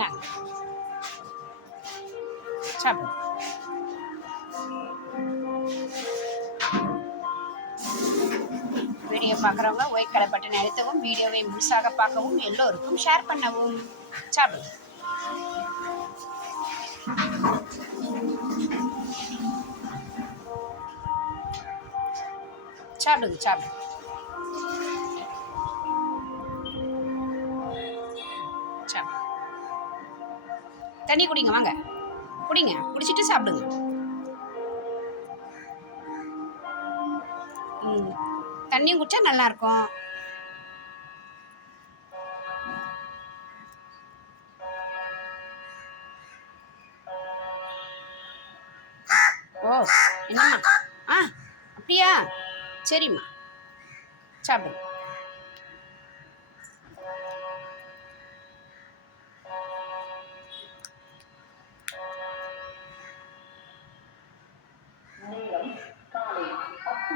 இந்தாங்க சாப்பிடுங்க வீடியோ பார்க்குறவங்க ஒயிட் கலர் பட்டன் அழுத்தவும் வீடியோவை முழுசாக பார்க்கவும் எல்லோருக்கும் ஷேர் பண்ணவும். சாப்பிடு. சாப்பிடுங்க சாப்பிடுங்க தண்ணி குடிங்க வாங்க. குடிங்க குடிச்சிட்டு சாப்பிடுங்க. ம் தண்ணியும் குடிச்சா நல்லா இருக்கும் ஓ என்னம்மா? ஆ அப்படியா? சரிம்மா. சாப்பிடுங்க.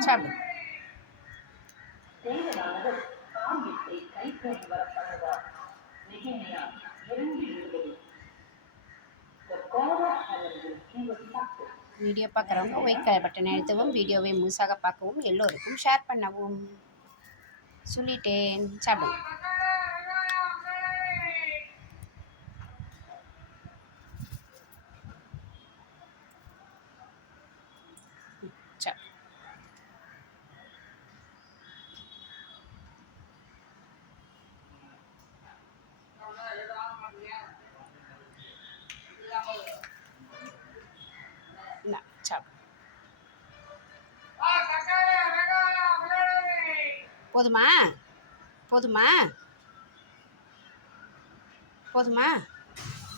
Success. வீடியோ பார்க்குறவங்க ஒயிட் கலர் பட்டன் எழுத்தவும் வீடியோவை முழுசாக பார்க்கவும் எல்லோருக்கும் ஷேர் பண்ணவும். சொல்லிட்டேன். சாப்பிடுங்க இந்தா, சாப்பிடு போதுமா போதுமா போதுமா